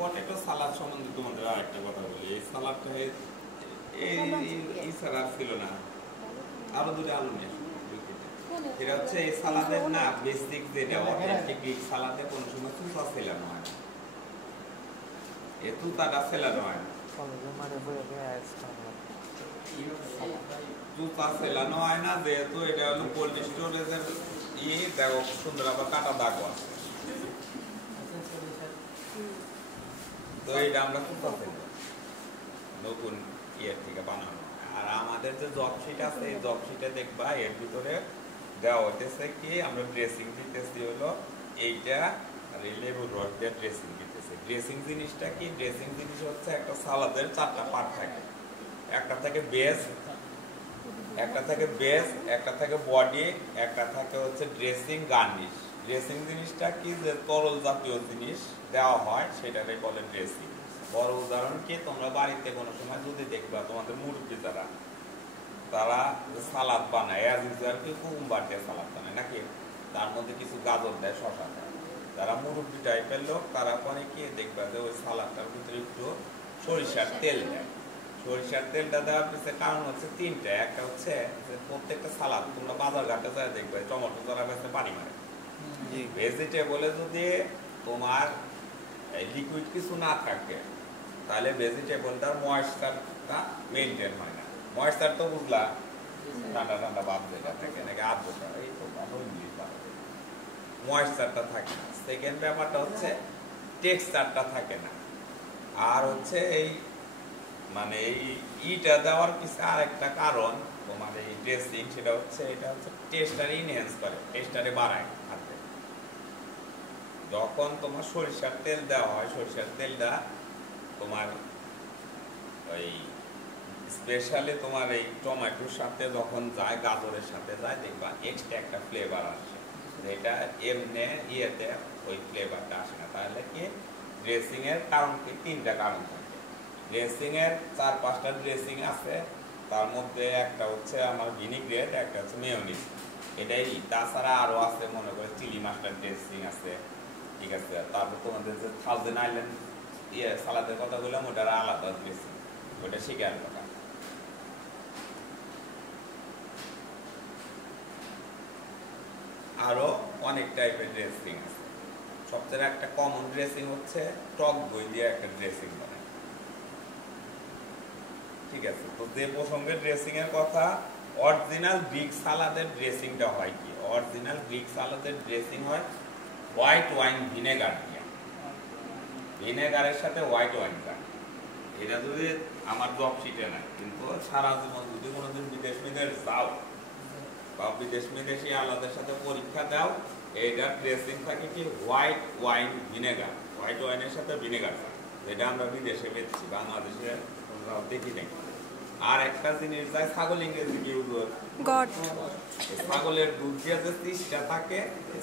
Potato সালাদ সম্বন্ধে তোমাদের আরেকটা কথা বলি। এই সালাদটা এই সালাদ ছিল না, আরো দুটো আলু নিয়ে এটা হচ্ছে এই সালাদের না বেসিক যেটা অথেন্টিক গ্রিক সালাদে কোনো সময় তুতা ফেলানো হয় না, এই তুতাটা ফেলানো হয় না, তুতা ফেলানো হয় না যেহেতু এটা হলো কোল্ড স্টোরেজের দেখো সুন্দর আবার কাটা দাগ আছে, তো এইটা আমরা তুতা ফেলবো নতুন ইয়ের থেকে বানানো। আর আমাদের যে জব শিট আছে এই জব শিটে দেখবা এর ভিতরে দেওয়া হইতেছে কি আমরা ড্রেসিং দিতেছি হলো এইটা, আর এই লেবুর রস দিয়ে ড্রেসিং দিতেছি। ড্রেসিং জিনিসটা কি? ড্রেসিং জিনিস হচ্ছে একটা সালাদের 4টা পার্ট থাকে, একটা থাকে বেস, একটা থাকে বডি, একটা থাকে হচ্ছে ড্রেসিং গার্নিশ। ড্রেসিং জিনিসটা কি? যে তরল জাতীয় জিনিস দেওয়া হয় সেটাকে বলে ড্রেসিং। বড় উদাহরণ কি, তোমরা বাড়িতে কোনো সময় যদি দেখবা তোমাদের মুরব্বী যারা তারা সালাদ বানায় অ্যাজ ইউজুয়াল কি কুকুম্বার দিয়ে সালাদ বানায় নাকি, তার মধ্যে কিছু গাজর দেয়, শশা দেয়। যারা মুরব্বী টাইপের লোক তারা পরে কি দেখবা যে ওই সালাদটার ভিতরে একটু সরিষার তেল দেয়। সরিষার তেলটা দেওয়ার পিছনে কারণ হচ্ছে 3টা। একটা হচ্ছে যে প্রত্যেকটা সালাদ তোমরা বাজার ঘাটে যায় দেখবে টমেটো যারা বেশি পানি মারে, ভেজিটেবলে যদি তোমার লিকুইড কিছু না থাকে তাহলে ভেজিটেবলটার ময়েশ্চারটা মেনটেন হয় না। ময়েশ্চার তো বুঝলা, ঠান্ডা ঠান্ডা ভাব যেটা থাকে নাকি আর্দ্রতা, এই তো ময়েশ্চারটা থাকে না। সেকেন্ড ব্যাপারটা হচ্ছে টেক্সচারটা থাকে না। আর হচ্ছে এই মানে এই ইটা দেওয়ার পিছনে আরেকটা কারণ তোমার এই ড্রেসিং, সেটা হচ্ছে এটা হচ্ছে টেস্টারে ইনহ্যান্স করে, টেস্টারে বাড়ায় হাতে। যখন তোমার সরিষার তেল দেওয়া হয়, সরিষার তেলটা তোমার ওই স্পেশালি তোমার এই টমেটোর সাথে যখন যায়, গাজরের সাথে যায়, দেখবা এক্সট্রা একটা ফ্লেভার আসে, যেটা এমনি ইয়েতে ওই ফ্লেভারটা আসে না। তাহলে কি ড্রেসিং এর কারণ কি? 3টা কারণ থাকে। ড্রেসিং এর 4-5টা ড্রেসিং আছে, তার মধ্যে একটা হচ্ছে আমার ভিনিগ্রেট, একটা হচ্ছে মেয়োনিজ, এটাই। তাছাড়া আরো আছে মনে করে চিলি মাস্টার ড্রেসিং আছে, ঠিক আছে। তারপর তোমাদের যে থাউজেন্ড আইল্যান্ড সালাদের কথা বললাম ওটার আলাদা ড্রেসিং, ওটা শিকার কথা। আরো অনেক টাইপের ড্রেসিং আছে। সবচেয়ে একটা কমন ড্রেসিং হচ্ছে টক দই দিয়ে একটা ড্রেসিং বানায়, ঠিক আছে। তো যে প্রসঙ্গে ড্রেসিং এর কথা, অরিজিনাল গ্রিক সালাদের ড্রেসিংটা হয় কি? অরিজিনাল গ্রিক সালাদের ড্রেসিং হয় হোয়াইট ওয়াইন ভিনেগার দিয়ে, ভিনেগারের সাথে হোয়াইট ওয়াইন দেয়। এটা যদি আমার জব শিটে না, কিন্তু সারা জীবন যদি কোনোদিন বিদেশ যাও বা বিদেশি আলাদের সাথে পরীক্ষা দাও, এইটার ড্রেসিং থাকে কি হোয়াইট ওয়াইন ভিনেগার, হোয়াইট ওয়াইনের সাথে ভিনেগার, যেটা আমরা বিদেশে পেয়েছি, বাংলাদেশে দেখি নাই। আর একটা জিনিস যায় ছাগল, ইংরেজি কি ছাগলের দুধ দিয়ে যে চিজটা থাকে,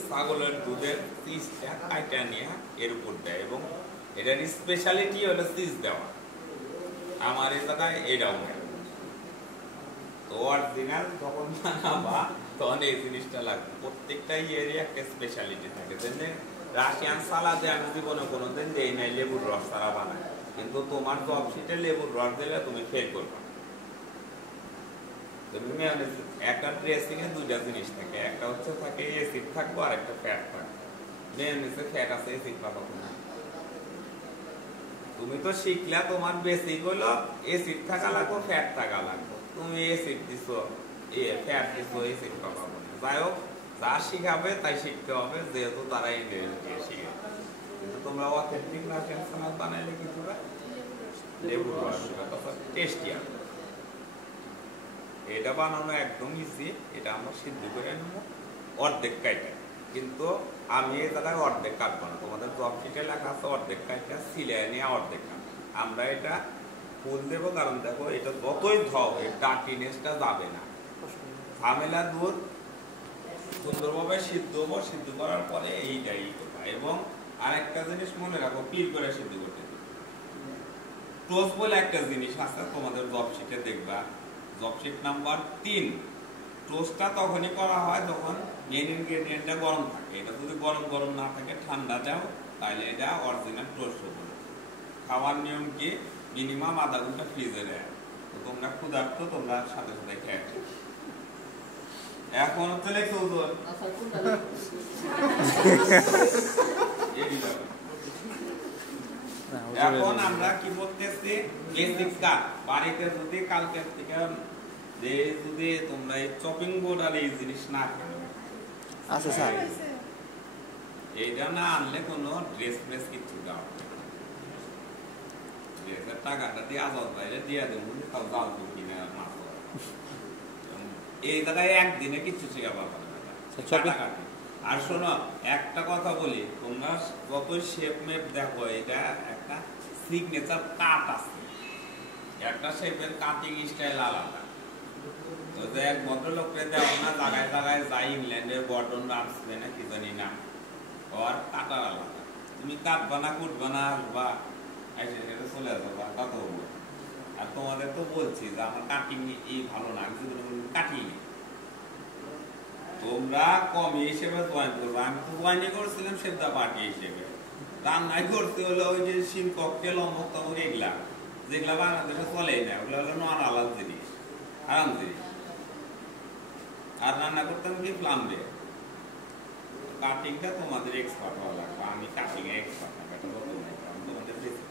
ছাগলের দুধের চিজটা কাইটা নিয়ে এর উপর দেয়, এবং এটার স্পেশালিটি হলো চিজ দেওয়া। আমার এই জায়গায় এটাও নেই। তো অরিজিনাল যখন বানাবা তখন এই জিনিসটা লাগবে, প্রত্যেকটা ইয়েরই একটা স্পেশালিটি থাকে। যেমন রাশিয়ান সালাদে আমি জীবনে কোনোদিন দেই নাই লেবুর রস ছাড়া বানাই, কিন্তু তোমার জব শিটে লেবুর রস দিলে তুমি ফেল করবে। তুমি একটা ড্রেসিং এ 2টা জিনিস থাকে, একটা হচ্ছে থাকে এসিড থাকবো আর একটা ফ্যাট থাকবে। মেয়োনিজে ফ্যাট আছে, এসিড পাবো না। তুমি তো শিখলা তোমার বেসিক হলো এসিড থাকা লাগবে, ফ্যাট থাকা লাগবে। তুমি এসিড দিছো, ফ্যাট দিছো, এসিড পাবো না। যাই হোক, যা শিখাবে তাই শিখতে হবে, যেহেতু তারা ইংরেজি দিয়ে শিখে। কিন্তু তোমরা অথেন্টিক রাশিয়ান সালাদ বানাইলে কি করবে? লেবুর রস টেস্টি হবে। এটা বানানো একদম ইজি। এটা আমরা সিদ্ধ করে নেব অর্ধেক কাইটা, কিন্তু আমি এই জায়গায় অর্ধেক কাটবো না। তোমাদের জব শিটে লেখা আছে অর্ধেক কাইটা সিলাই নিয়ে অর্ধেক কাটবো। আমরা এটা ফুল দেবো, কারণ দেখো এটা যতই ধোও এর ডার্টিনেসটা যাবে না। ঝামেলা দূর, সুন্দরভাবে সিদ্ধ হবো। সিদ্ধ করার পরে এইটাই করবা। এবং আরেকটা জিনিস মনে রাখো, পিল করে সিদ্ধ করতে। টোস্ট বলে একটা জিনিস আছে তোমাদের জব শিটে দেখবা, জব শিট নাম্বার 3। টোস্টটা তখনই করা হয় যখন মেইন ইনগ্রেডিয়েন্টটা গরম থাকে। এটা যদি গরম না থাকে, ঠান্ডা দাও, তাহলে এটা অরিজিনাল টোস্ট হবে। খাওয়ার নিয়ম কি মিনিমাম আধা ঘন্টা ফ্রিজে রাখ, তো তোমরা ক্ষুধার্ত তোমরা সাথে সাথে খেয়ে ফেলো। এখন হচ্ছে লেখছে ওজন এখন আমরা কি বলতেছি বেসিক কাজ বাড়িতে যদি কালকে থেকে যে যদি তোমরা এই চপিং বোর্ড আর এই জিনিস না কেনো আচ্ছা স্যার এইটা না আনলে কোনো ড্রেস ফ্রেস কিছু দাও ড্রেসের টাকাটা দিয়ে আজাদ বাইরে দিয়ে দেবো তাও জাল কিনে মাছ এই জায়গায় একদিনে কিছু শিখা পাবা না। আর শোনো একটা কথা বলি, তোমরা যত শেপ মেপ দেখো এটা একটা সিগনেচার কাট আছে, একটা শেপের কাটিং স্টাইল আলাদা। তো যে এক ভদ্রলোককে দেওয়া না জায়গায় জায়গায় যাই ইংল্যান্ডের গর্ডন রামসলে না কি জানি না ওর কাটার আলাদা, তুমি কাটবা না কুটবা না আসবা এসে সেটা চলে যাবা তা তো। আর তোমাদের তো বলছি যে আমার কাটিং এই ভালো না, আমি কাটি তোমরা কমি হিসেবে জয়েন করবো। আমি তো জয়েনই করছিলাম সেদ্ধা পার্টি হিসেবে, রান্নাই করতে হলো ওই যে শিম ককটেল অমক তমক এগুলা যেগুলা বাংলাদেশে চলেই না, ওগুলো হলো নন আলাদা জিনিস আরাম জিনিস। আর রান্না করতাম কি ফ্লাম্বে, কাটিংটা তোমাদের এক্সপার্ট হওয়া লাগবে, আমি কাটিং এ এক্সপার্ট না, তোমাদের বেসিক।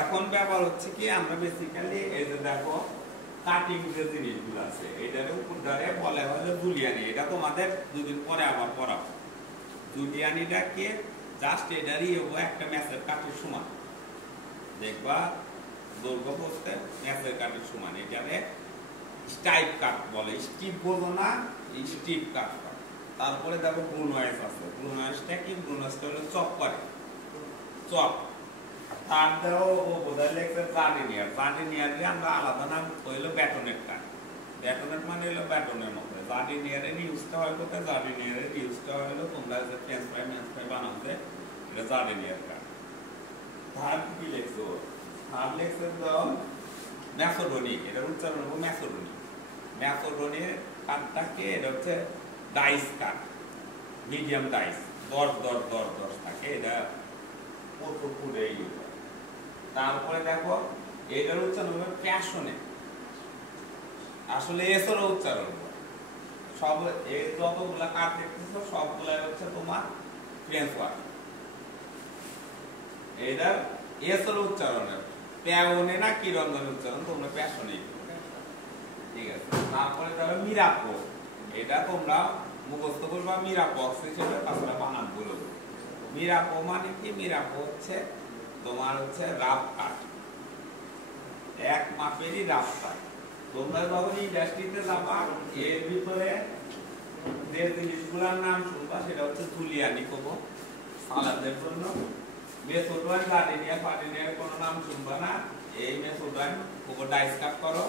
এখন ব্যাপার হচ্ছে কি আমরা বেসিক্যালি এই যে দেখো কাটিং যে জিনিসগুলো আছে এটারে উপর ধরে বলে হলো জুলিয়ানি, এটা তোমাদের দুদিন পরে আবার পড়াবো। জুলিয়ানিটা কে জাস্ট এটারই একটা ম্যাচের কাঠের সমান, দেখবা দৈর্ঘ্য প্রস্থে ম্যাচের কাঠের সমান, এটারে স্টাইপ কাট বলে, স্টিপ বোঝো না স্টিপ কাট। তারপরে দেখো ব্রুনয়েস আছে, ব্রুনয়েসটা কি ব্রুনয়েসটা হলো চপ করে চপ। তার দেও ও বোঝাই লেগছে জার্ডিনিয়ার, জার্ডিনিয়ার যে আমরা আলাদা নাম হইলো ব্যাটনের কাঠ, ব্যাটনের মানে হলো ব্যাটনের মতো। জার্ডিনিয়ারের ইউজটা হয় কোথায়, জার্ডিনিয়ারের ইউজটা হলো তোমরা যে ফ্রেঞ্চ ফ্রাই ম্যাঞ্চ ফ্রাই বানাতে এটা জার্ডিনিয়ার কাঠ। থার্ড কি লেখছো, থার্ড লেখছে দাও ম্যাসোডনি, এটার উচ্চারণ হলো ম্যাসোডনি। ম্যাসোডনির কাঠটাকে এটা হচ্ছে ডাইস কাঠ, মিডিয়াম ডাইস, 10 থাকে, এটা প্রচুর পুরে ইউজ হয়। তারপরে দেখো এটার উচ্চারণ হবে প্যাশনে, আসলে এসরও উচ্চারণ সব এই যতগুলা কাঠ দেখতেছো সবগুলাই হচ্ছে তোমার ফ্রেঞ্চ ওয়ার্ড। এটার এসর উচ্চারণ প্যাওনে না কি রন্ধনের উচ্চারণ তোমরা প্যাশনে, ঠিক আছে। তারপরে দেখো মিরাপো, এটা তোমরা মুখস্থ করবা মিরাপক্স হিসেবে তাছাড়া বানান গুলো। মিরাপো মানে কি, মিরাপো হচ্ছে তোমার হচ্ছে রাফ কাট, এক মাপেরই রাফ কাট। তোমরা যখন ইন্ডাস্ট্রিতে যাবা এর ভিতরে যে জিনিসগুলোর নাম শুনবা সেটা হচ্ছে জুলিয়ানি কবো সালাদের জন্য, মেসোডন গার্ডেনিয়া ফার্ডিনিয়ার কোনো নাম শুনবা না, এই মেসোডন কবো ডাইস কাট করো।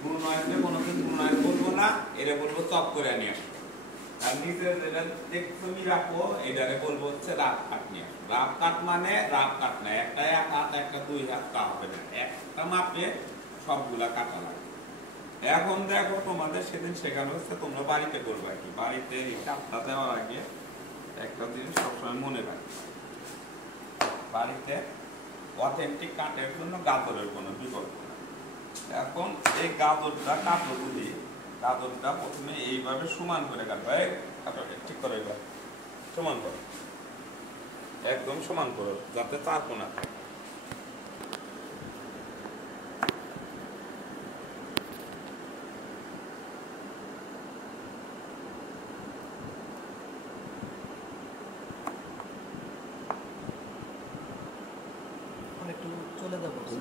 ব্রুনয়েসে কোনোদিন ব্রুনয়েস বলবো না, এরা বলবো চপ করে নিয়ে। আর নিচে যেটা দেখছো মিরাপো এটারে বলবো হচ্ছে রাফ কাট নিয়ে। রাফ কাট মানে রাফ কাট না, একটা 1 হাত একটা 2 হাত তা হবে না, একটা মাপে সবগুলা কাটা লাগে। এখন দেখো তোমাদের সেদিন শেখানো হচ্ছে তোমরা বাড়িতে করবে কি, বাড়িতে কাটটা দেওয়ার আগে একটা জিনিস সবসময় মনে রাখবে, বাড়িতে অথেন্টিক কাটের জন্য গাজরের কোনো বিকল্প না। এখন এই গাজরটা কাটো যদি গাজরটা প্রথমে এইভাবে সমান করে কাটবে, ঠিক করে এবার সমান করো, একদম সমান করো যাতে চার কোণা থাকে।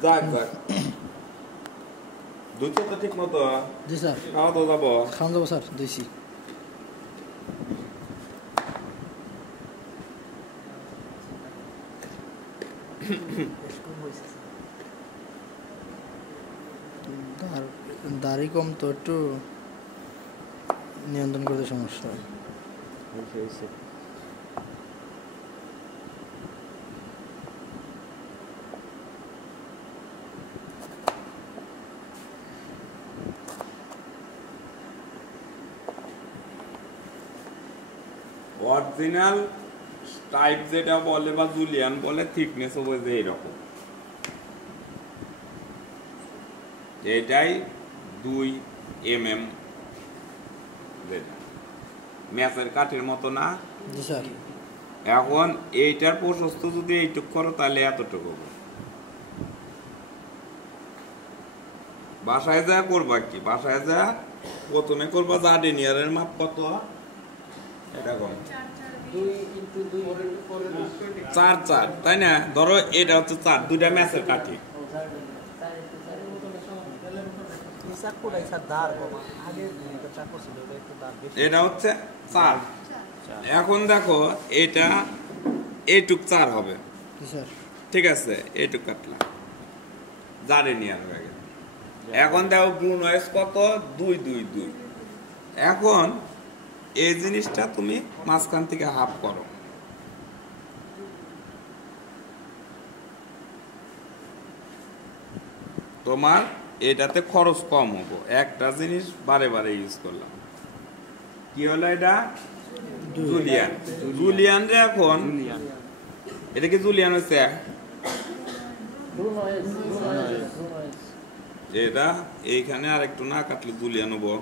যাক যাক দুইটা তো ঠিক মতো জি স্যার খাওয়া তো যাবো, খাওয়া যাবো স্যার দুইছি। দাড়ি কম তো একটু নিয়ন্ত্রণ করতে সমস্যা হয়। অরিজিনাল টাইপ যেটা বলে বা জুলিয়ান বলে থিকনেস হবে যে এরকম, এটাই 2 mm যেটা ম্যাচের কাঠের মতো না। জি স্যার। এখন এইটার প্রশস্ত যদি এইটুক করো তাহলে এতটুকু হবে। বাসায় যা করবা কি, বাসায় যা প্রথমে করবা জার্ডিনিয়ারের মাপ কত, এটা কম 4 তাই না? ধরো এটা হচ্ছে 4, দুইটা ম্যাচের কাঠি। এটা হচ্ছে 4। এখন দেখো এটা এইটুক 4 হবে, জি স্যার। ঠিক আছে, এইটুক কাটলাম, জার্ডিনিয়ার হয়ে গেল। এখন দেখো ব্লু নয়েজ কত, 2 2 2। এখন এই জিনিসটা তুমি মাঝখান থেকে হাফ করো, তোমার এটাতে খরচ কম হবো। একটা জিনিস বারে বারে ইউজ করলাম, কি হলো এটা, জুলিয়ান। জুলিয়ান রে এখন এটা কি জুলিয়ান হচ্ছে, এটা এইখানে আর একটু না কাটলে জুলিয়ান হবো।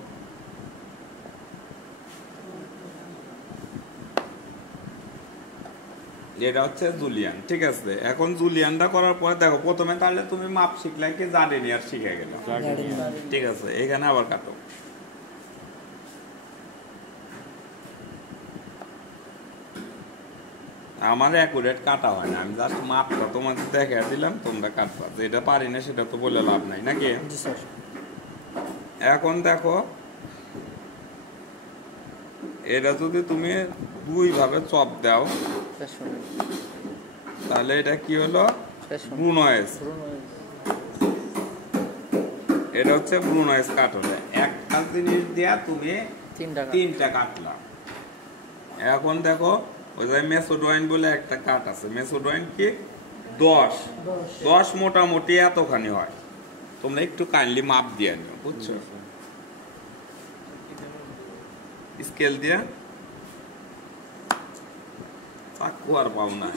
এটা হচ্ছে জুলিয়ান, ঠিক আছে। এখন জুলিয়ানটা করার পরে দেখো প্রথমে তাহলে তুমি মাপ শিখলে কি জার্ডিনিয়ার শিখে গেল, ঠিক আছে। এখানে আবার কাটো, আমার অ্যাকুরেট কাটা হয় না, আমি জাস্ট মাপটা তোমাদের দেখা দিলাম, তোমরা কাটবা। যেটা পারি না সেটা তো বলে লাভ নাই নাকি। এখন দেখো এটা যদি তুমি 2 ভাবে চপ দাও তাহলে এটা কি হলো, ব্লু নয়েজ। এটা হচ্ছে ব্লু নয়েজ কাট হলে একটা জিনিস দিয়া তুমি 3টা কাটলা। এখন দেখো ওই যে মেসোডোয়াইন বলে একটা কাট আছে, মেসোডোয়াইন কি 10 মোটামুটি এতখানি হয়। তোমরা একটু কাইন্ডলি মাপ দিয়ে নিও, বুঝছো, স্কেল দিয়া। চাকু আর পাও না,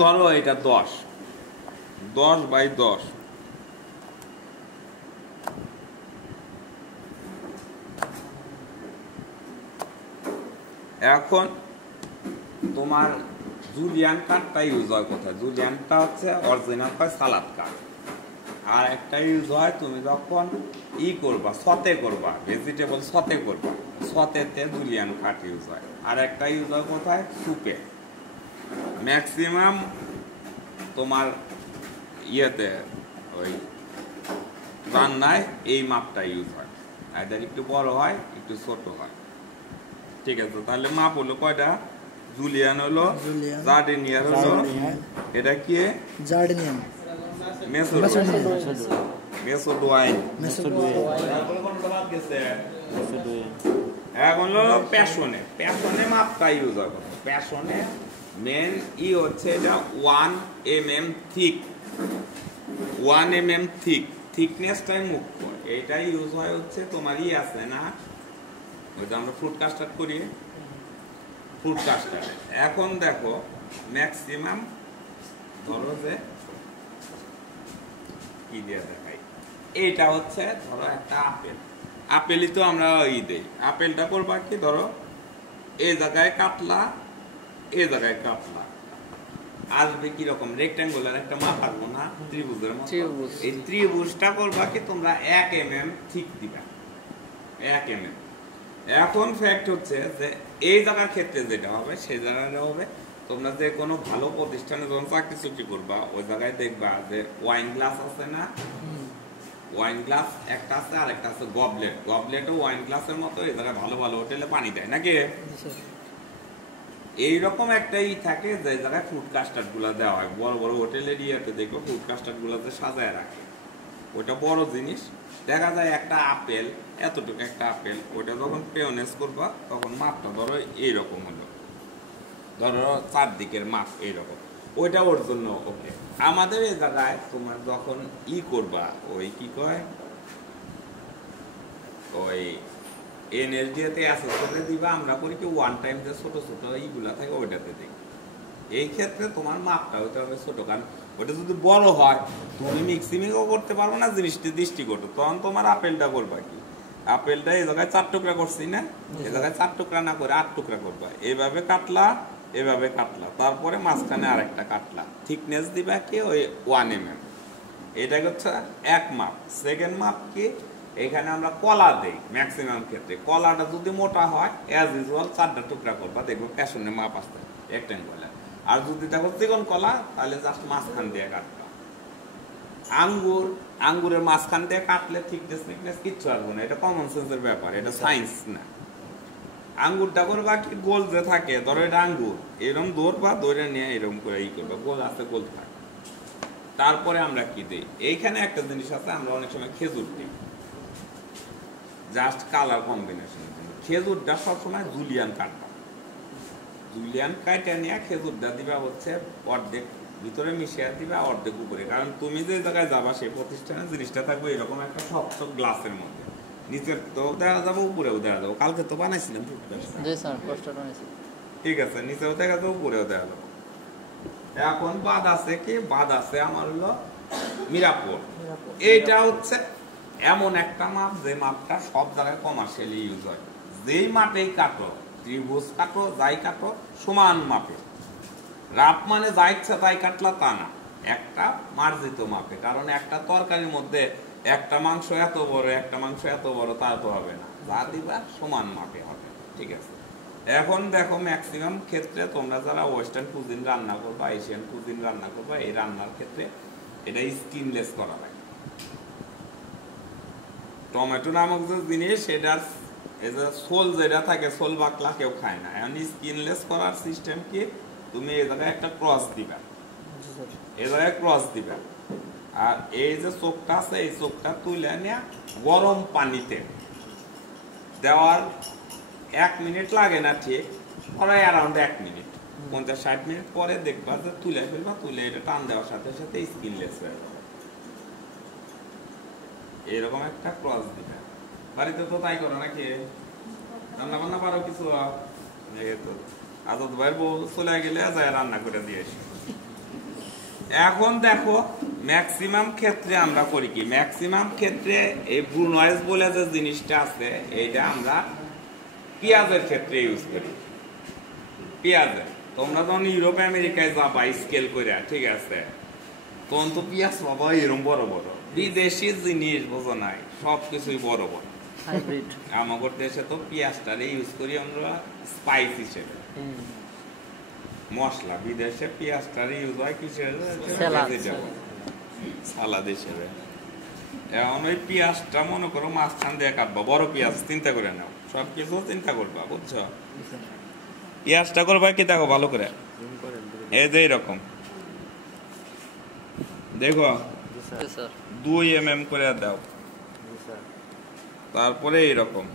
ধরো এটা 10 বাই 10। এখন তোমার জুলিয়ান কাঠটা ইউজ হয় কোথায়, জুলিয়ানটা হচ্ছে অরিজিনাল হয় সালাদ কাঠ। আর একটা ইউজ হয় তুমি যখন করবা, সতে করবা, ভেজিটেবল সতে করবা, সতেতে জুলিয়ান কাঠ ইউজ হয়। আর একটা ইউজ হয় কোথায়, সুপে। ম্যাক্সিমাম তোমার ইয়েতে ওই রান্নায় এই মাপটা ইউজ হয়, আইদার একটু বড় হয় একটু ছোট হয়, ঠিক আছে। তাহলে মাপ হলো কয়টা, জুলিয়ান হলো, জার্ডিনিয়ার হলো, এটা কি জার্ডিনিয়ান, মেসোডোয়াইন। এখন হলো প্যাশনে, প্যাশনে মাপটা ইউজ হবে। প্যাশনে মেন হচ্ছে এটা 1 mm থিক, 1 mm থিক, থিকনেসটাই মুখ্য। এইটাই ইউজ হয় হচ্ছে তোমার আছে না, ওই যে আমরা ফ্রুট কাস্টার্ড করি, ফ্রুট কাস্টার্ড। এখন দেখো ম্যাক্সিমাম ধরো যে কি দিয়ে দেখাই, এইটা হচ্ছে ধরো একটা আপেল, আপেলই তো আমরা দেই। আপেলটা করবা কি, ধরো এই জায়গায় কাটলা, এই জায়গায় কাটলা, আসবে কিরকম, রেক্ট্যাঙ্গুলার একটা মাপ আসবো না, ত্রিভুজের মতো। এই ত্রিভুজটা করবা কি তোমরা 1 mm ঠিক দিবা, 1 mm। এখন ফ্যাক্ট হচ্ছে যে এই জায়গার ক্ষেত্রে যেটা হবে সেই জায়গাটা হবে, তোমরা যে কোনো ভালো প্রতিষ্ঠানে যখন চাকরি চুক্তি করবা ওই জায়গায় দেখবা যে ওয়াইন গ্লাস আছে না, ওয়াইন গ্লাস একটা আছে, আর একটা আছে গবলেট। গবলেটও ওয়াইন গ্লাসের মতো, এই জায়গায় ভালো ভালো হোটেলে পানি দেয় নাকি, এইরকম একটাই থাকে যে জায়গায় ফুড কাস্টার্ড গুলা দেওয়া হয়। বড় বড় হোটেলের ইয়েতে দেখো ফুড কাস্টার্ড গুলা যে সাজায় রাখে, ওইটা বড় জিনিস। দেখা যায় একটা আপেল, এতটুকু একটা আপেল, ওইটা যখন পেওনেস করবা তখন মাপটা ধরো এইরকম হলো, ধরো চারদিকের মাপ এইরকম, ওইটা ওর জন্য ওকে। আমাদের এই জায়গায় তোমার যখন করবা, ওই কি কয়, ওই এনএসডিতে অ্যাসেস করে দিবা, আমরা করি কি ওয়ান টাইম যে ছোট ছোট এইগুলা থাকে ওইটাতে দিই। এই ক্ষেত্রে তোমার মাপটা হইতে হবে ছোট, কারণ ওটা যদি বড় হয় তুমি মিক্সিমিংও করতে পারবো না, জিনিসটি দৃষ্টিগত। তখন তোমার আপেলটা করবা কি, আপেলটা এই জায়গায় 4 টুকরা করছি না, এই জায়গায় 4 টুকরা না করে 8 টুকরা করবা। এইভাবে কাটলা, এভাবে কাটলা, তারপরে মাঝখানে আরেকটা কাটলা, থিকনেস দিবা কি ওই 1 mm। এটা হচ্ছে এক মাপ। সেকেন্ড মাপ কি, এখানে আমরা কলা দেই ম্যাক্সিমাম ক্ষেত্রে। কলাটা যদি মোটা হয় অ্যাজ ইউজুয়াল 4টা টুকরা করবা, দেখবো পেছনে মাপ আসবে রেক্টেঙ্গুলার। আর যদি দেখো চিকন কলা তাহলে জাস্ট মাঝখান দিয়ে কাটবা। আঙ্গুরের মাঝখান দিয়ে কাটলে থিকনেস কিচ্ছু আসবে না, এটা কমন সেন্সের ব্যাপার, এটা সায়েন্স না। আঙ্গুরটা করবা কি, গোল যে থাকে, ধরো এটা আঙ্গুর, এরকম ধরবা, ধরে নিয়ে এরকম করে ই করবা, গোল আছে গোল থাকে। তারপরে আমরা কি দিই, এইখানে একটা জিনিস আছে, আমরা অনেক সময় খেজুর দিই জাস্ট কালার কম্বিনেশন। খেজুরটা সবসময় জুলিয়ান কাটবা, জুলিয়ান কাটা নিয়ে খেজুরটা দিবা হচ্ছে অর্ধেক ভিতরে মিশিয়ে দিবা, অর্ধেক উপরে। কারণ তুমি যে জায়গায় যাবা সেই প্রতিষ্ঠানে জিনিসটা থাকবে এরকম একটা শক্ত গ্লাসের মধ্যে, নিচের তো দেখা যাবো উপরেও দেখা যাবো। কালকে তো বানাইছিলাম ঠিক আছে, নিচেও দেখা যাবো উপরেও দেখা যাবো। এখন বাদ আছে কি, বাদ আছে আমার হলো মিরাপুর। এইটা হচ্ছে এমন একটা মাপ যে মাপটা সব জায়গায় কমার্শিয়ালি ইউজ হয়। যেই মাপেই কাটো, ত্রিভুজ কাটো, যাই কাটো, সমান মাপে। রাপ মানে যা ইচ্ছা তাই কাটলা তা না, একটা মার্জিত মাপে। কারণ একটা তরকারির মধ্যে একটা মাংস এত বড়, একটা মাংস এত বড়, তা তো হবে না, যা দিবা সমান মাপে হবে। ঠিক আছে, এখন দেখো ম্যাক্সিমাম ক্ষেত্রে তোমরা যারা ওয়েস্টার্ন কুজিন রান্না করবা, এশিয়ান কুজিন রান্না করবা, এই রান্নার ক্ষেত্রে এটা স্কিনলেস করা লাগে। টমেটো নামক যে জিনিস, সেটার সোল যেটা থাকে, সোল বাকলা কেউ খায় না। এখন স্কিনলেস করার সিস্টেম কি, তুমি এই জায়গায় একটা ক্রস দিবা, এই জায়গায় ক্রস দিবা, আর এই যে চোখটা আছে এই চোখটা তুলে নিয়ে গরম পানিতে দেওয়ার 1 মিনিট লাগে না, ঠিক প্রায় অ্যারাউন্ড 1 মিনিট, 50-60 মিনিট পরে দেখবা যে তুলে ফেলবা, তুলে এটা টান দেওয়ার সাথে সাথে স্কিনলেস হয়ে যাবে। এরকম একটা ক্রস দিবে। বাড়িতে তো তাই করো নাকি, রান্না বান্না পারো কিছু? আজাদ ভাইয়ের বউ চলে গেলে যায় রান্না করে দিয়েছি। এখন দেখো ম্যাক্সিমাম ক্ষেত্রে আমরা করি কি, ম্যাক্সিমাম ক্ষেত্রে এই ব্লু নয়েজ বলে যে জিনিসটা আছে, এইটা আমরা পেঁয়াজের ক্ষেত্রে ইউজ করি। পেঁয়াজের, তোমরা যখন ইউরোপ আমেরিকায় যাবা স্কেল করে, ঠিক আছে, তখন তো পেঁয়াজ পাবা এরকম বড় বড়। বিদেশি জিনিস বোঝো নাই, সবকিছুই বড় বড়। আমাদের দেশে তো পেঁয়াজটারে ইউজ করি আমরা স্পাইস হিসেবে, মশলা। বিদেশে পেঁয়াজটারে ইউজ হয় কিসের, সালাদ হিসেবে। এখন ওই পেঁয়াজটা মনে করো মাঝখান দিয়ে কাটবা, বড় পেঁয়াজ চিন্তা করে নাও, সবকিছু চিন্তা করবা, বুঝছো? পেঁয়াজটা করবা কি, দেখো ভালো করে, এই যে এরকম দেখো 2 mm করে দাও, তারপরে এইরকম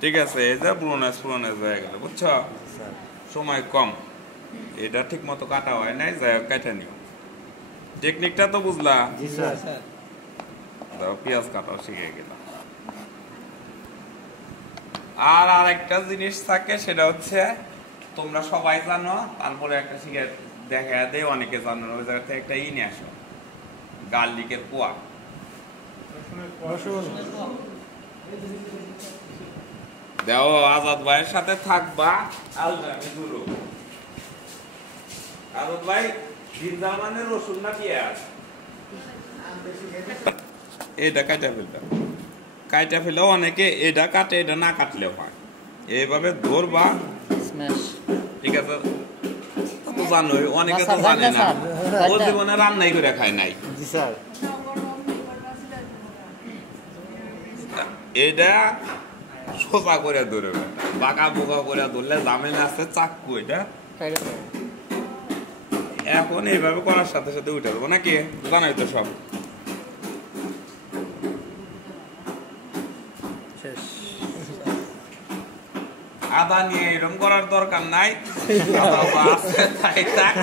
ঠিক আছে। এই যে ব্রুনেস হয়ে গেল, বুঝছো? সময় কম, এটা ঠিক মতো কাটা হয় নাই, যাই হোক কাটা নিও। টেকনিকটা তো বুঝলা? পেঁয়াজ কাটাও শিখে গেল। আর আরেকটা জিনিস থাকে, সেটা হচ্ছে তোমরা সবাই জানো, তারপরে একটা শিখে দেখা দেয় অনেকে জানো, ওই জায়গা থেকে একটা নিয়ে আসো, গার্লিকের কোয়া। দেও আজাদ ভাইয়ের সাথে থাকবা। আজাদ ভাই জিন্দার মানে রসুন না পেঁয়াজ, এটা কাটা ফেললেও অনেকে এটা কাটে, এটা না কাটলেও হয়। এইভাবে ধরবা, ঠিক আছে? জানোই অনেকে তো জানে না, ও জীবনে রান্নাই করে খায় নাই। এটা সোজা করে ধরবে, বাঁকা বোকা করে ধরলে ঝামেলা আছে, চাকু এটা। এখন এইভাবে করার সাথে সাথে উঠে দেবো নাকি, জানাই তো সব। কাদা নিয়ে এরকম করার দরকার নাই, আছে তাই থাক।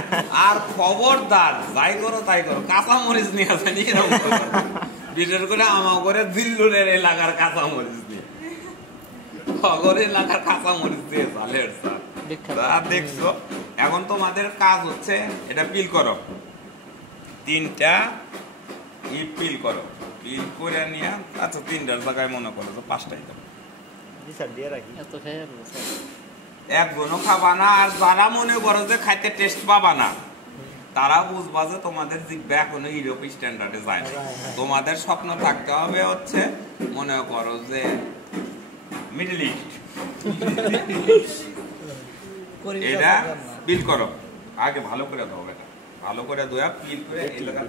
আর খবরদার যাই করো তাই করো, কাঁচামরিচ নিয়ে আসেন এরকম করো। বিশেষ করে আমার করে দিল্লুরের এলাকার কাঁচামরিচ নিয়ে, খগর এলাকার কাঁচামরিচ দিয়ে চালের স্যার। দেখছো এখন তোমাদের কাজ হচ্ছে এটা পিল করো, 3টা ইট পিল করো, পিল করে নিয়ে আচ্ছা 3টার জায়গায় মনে করো তো 5টাই দাও। এত খেয়ে স্যার একজনও খাবা না, আর যারা মনে করো যে খাইতে টেস্ট পাবা না তারা বুঝবা যে তোমাদের জিভে এখনো ইউরোপ স্ট্যান্ডার্ডে যায় না। তোমাদের স্বপ্ন থাকতে হবে হচ্ছে মনে করো যে মিডল ইস্ট। এটা পিল করো, আগে ভালো করে দাও, এটা ভালো করে দোয়া পিল করে এলাকা